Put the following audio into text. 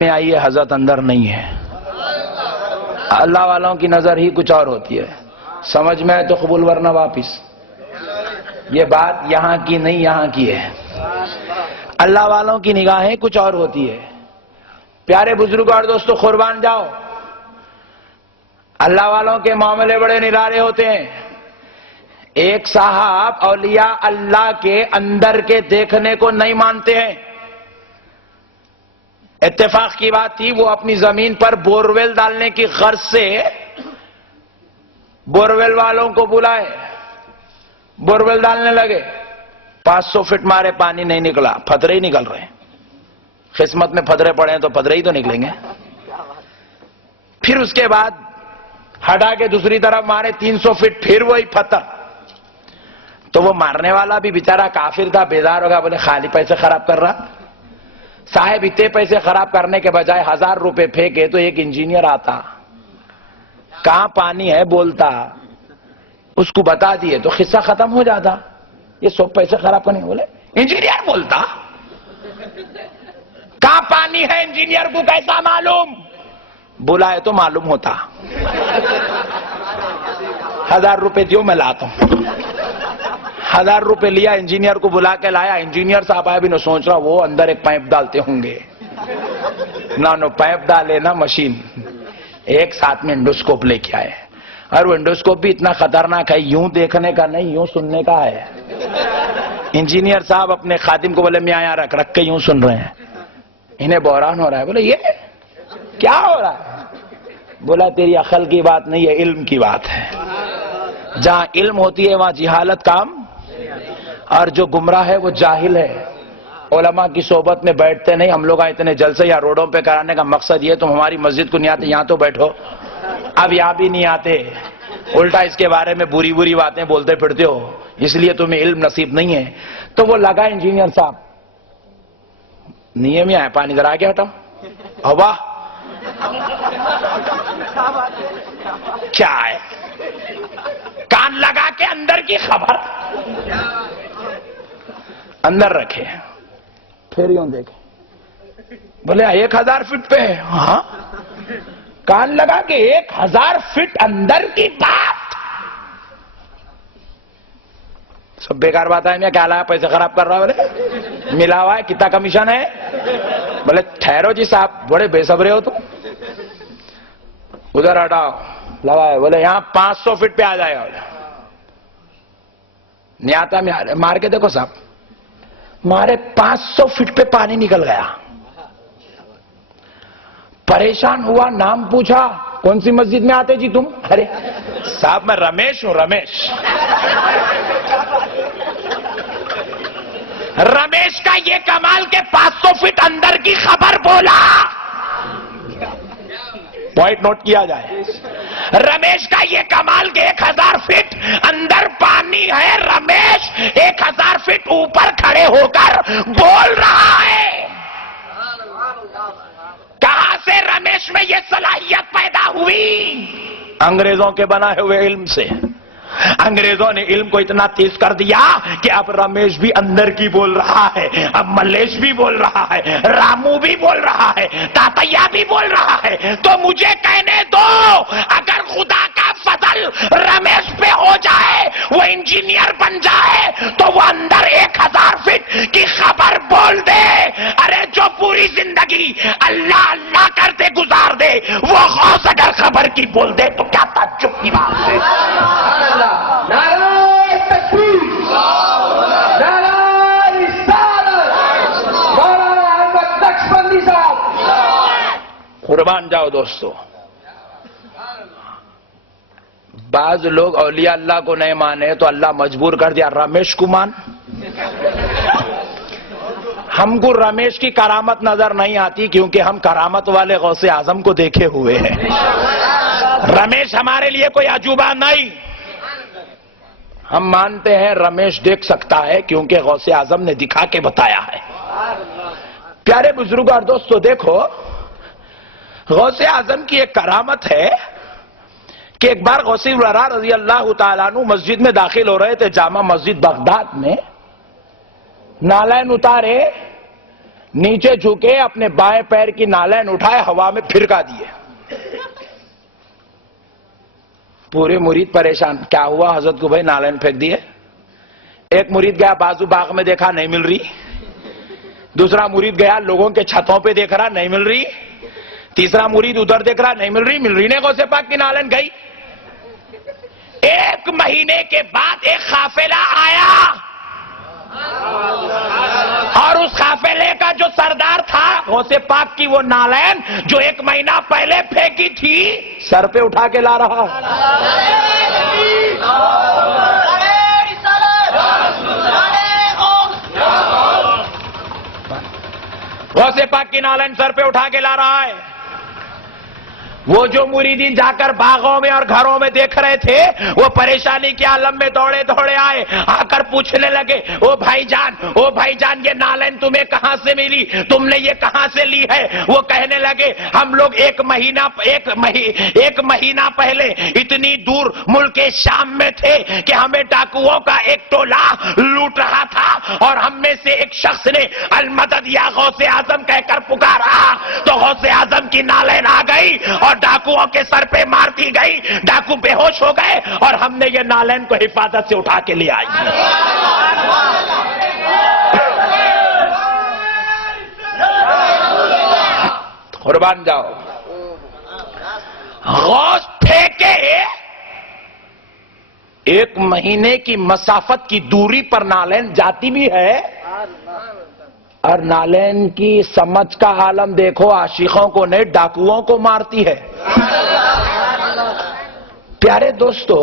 میں آئی ہے، حضرت اندر نہیں ہے۔ اللہ والوں کی نظر ہی کچھ اور ہوتی ہے، سمجھ میں آئے تو قبول ورنہ واپس۔ یہ بات یہاں کی نہیں، یہاں کی ہے۔ اللہ والوں کی نگاہیں کچھ اور ہوتی ہے۔ پیارے بزرگ اور دوستو، قربان جاؤ، اللہ والوں کے معاملے بڑے نرالے ہوتے ہیں۔ ایک صاحب اولیاء اللہ کے اندر کے دیکھنے کو نہیں مانتے ہیں۔ اتفاق کی بات تھی، وہ اپنی زمین پر بورویل ڈالنے کی غرض سے بورویل والوں کو بلائے، بورویل ڈالنے لگے۔ 500 فٹ مارے، پانی نہیں نکلا، پتھرے ہی نکل رہے ہیں۔ قسمت میں پتھرے پڑے ہیں تو پتھرے ہی تو نکلیں گے۔ پھر اس کے بعد ہٹا کے دوسری طرف مارے 300 فٹ، پھر وہی پتھر۔ تو وہ مارنے والا بھی بیچارہ کافر تھا، بیزار ہوگا، بولے خالی پیسے خراب کر رہا صاحب، اتنے پیسے خراب کرنے کے بجائے 1000 روپے پھینکے تو ایک انجینئر آتا، کہاں پانی ہے بولتا، اس کو بتا دیے تو قصہ ختم ہو جاتا۔ یہ سب پیسے خراب کرنے، بولے انجینئر بولتا، کہاں پانی ہے انجینئر کو کیسا معلوم؟ بلائے تو معلوم ہوتا۔ 1000 روپے دیو میں لاتا ہوں۔ 1000 روپے لیا، انجینئر کو بلا کے لایا۔ انجینئر صاحب آئے بھی نہ سوچ رہا وہ اندر ایک پائپ ڈالتے ہوں گے، نہ پائپ ڈالے نہ مشین، ایک ساتھ میں انڈوسکوپ لے کے آئے۔ اور وہ انڈوسکوپ بھی اتنا خطرناک ہے، یوں دیکھنے کا نہیں، یوں سننے کا ہے۔ انجینئر صاحب اپنے خادم کو بولے میں یہاں رکھ کے یوں سن رہے ہیں۔ انہیں بحران ہو رہا ہے، بولے یہ کیا ہو رہا ہے؟ بولا تیری عقل کی بات نہیں ہے، علم کی بات ہے۔ جہاں علم ہوتی ہے وہاں جہالت کام، اور جو گمراہ ہے وہ جاہل ہے۔ علماء کی صحبت میں بیٹھتے نہیں۔ ہم لوگ اتنے جلسے یا روڈوں پہ کرانے کا مقصد یہ، تم ہماری مسجد کو نہیں آتے، یہاں تو بیٹھو۔ اب یہاں بھی نہیں آتے، الٹا اس کے بارے میں بری بری باتیں بولتے پھرتے ہو، اس لیے تمہیں علم نصیب نہیں ہے۔ تو وہ لگا انجینئر صاحب، نیے میں آئے، پانی ذرا آگے ہٹاؤ، ہوا کیا ہے؟ کان لگا کے اندر کی خبر اندر رکھے، پھر یوں دیکھیں، بولے 1000 فٹ پہ ہے؟ ہاں، کان لگا کے 1000 فٹ اندر کی بات، سب بیکار بات ہے۔ میں کیا لایا، پیسے خراب کر رہا؟ بولے ملا ہوا ہے، کتنا کمیشن ہے؟ بولے ٹھہرو جی صاحب، بڑے بے صبرے ہو تم، ادھر ہٹاؤ، لگائے۔ بولے یہاں 500 فٹ پہ آ جائے گا۔ نہیں آتا، مار کے دیکھو صاحب، مارے 500 فٹ پہ پانی نکل گیا۔ پریشان ہوا، نام پوچھا، کون سی مسجد میں آتے جی تم؟ ارے صاحب میں رمیش ہوں، رمیش۔ رمیش کا یہ کمال کہ 500 فٹ اندر کی خبر بولا، پوائنٹ نوٹ کیا جائے۔ رمیش کا یہ کمال کہ 1000 فٹ اندر پانی ہے، رمیش 1000 فٹ اوپر کھڑے ہو کر بول رہا ہے۔ کہاں سے رمیش میں یہ صلاحیت پیدا ہوئی؟ انگریزوں کے بنائے ہوئے علم سے۔ انگریزوں نے علم کو اتنا تیز کر دیا کہ اب رمیش بھی اندر کی بول رہا ہے، اب ملیش بھی بول رہا ہے، رامو بھی بول رہا ہے، تاتیا بھی بول رہا ہے۔ تو مجھے کہنے دو، اگر خدا کا فضل رمیش پہ ہو جائے، وہ انجینئر بن جائے، تو وہ اندر 1000 فٹ کی خبر بول دے۔ ارے جو پوری زندگی اللہ اللہ کرتے گزار دے، وہ غوث اگر خبر کی بول دے تو کیا تعجب کی بات ہے؟ قربان جاؤ دوستو، بعض لوگ اولیاء اللہ کو نہیں مانے تو اللہ مجبور کر دیا رمیش کو مان۔ ہم کو رمیش کی کرامت نظر نہیں آتی کیونکہ ہم کرامت والے غوث اعظم کو دیکھے ہوئے ہیں۔ رمیش ہمارے لیے کوئی عجوبہ نہیں، ہم مانتے ہیں رمیش دیکھ سکتا ہے کیونکہ غوث اعظم نے دکھا کے بتایا ہے۔ پیارے بزرگ اور دوستو، دیکھو غوث اعظم کی ایک کرامت ہے کہ ایک بار غوث الورا رضی اللہ تعالیٰ عنہ مسجد میں داخل ہو رہے تھے، جامع مسجد بغداد میں۔ نالین اتارے، نیچے جھکے اپنے بائیں پیر کی نالین اٹھائے ہوا میں پھرکا دیے. پورے مرید پریشان, کیا ہوا حضرت کو بھائی؟ نالین پھینک دیے. ایک مرید گیا بازو باغ میں, دیکھا نہیں مل رہی. دوسرا مرید گیا لوگوں کے چھتوں پہ, دیکھ رہا نہیں مل رہی. تیسرا مرید ادھر دیکھ رہا نہیں مل رہی نے غوث پاک کی نالین گئی. ایک مہینے کے بعد ایک قافلہ آیا اور اس قافلے کا جو سردار تھا غوث پاک کی وہ نالین جو ایک مہینہ پہلے پھینکی تھی سر پہ اٹھا کے لا رہا. غوث پاک کی نالین سر پہ اٹھا کے لا رہا ہے. وہ جو مریدین جا کر باغوں میں اور گھروں میں دیکھ رہے تھے وہ پریشانی کے عالم میں دوڑے دوڑے آئے, آ کر پوچھنے لگے او بھائی جان یہ نالین تمہیں کہاں سے ملی, تم نے یہ کہاں سے لی ہے؟ وہ کہنے لگے ہم لوگ ایک مہینہ پہلے اتنی دور ملک شام میں تھے کہ ہمیں ڈاکوؤں کا ایک ٹولہ لوٹ رہا تھا اور ہم میں سے ایک شخص نے المدد یا غوث اعظم کہہ کر پکارا تو غوث اعظم کی نالین آ گئی اور ڈاکوؤں کے سر پہ مار دی گئی. ڈاکو بے ہوش ہو گئے اور ہم نے یہ نالین کو حفاظت سے اٹھا کے لے آئی. قربان جاؤ. غوث پھینکے ایک مہینے کی مسافت کی دوری پر نالین جاتی بھی ہے اور نالین کی سمجھ کا عالم دیکھو, عاشقوں کو نہیں ڈاکوؤں کو مارتی ہے. پیارے دوستو,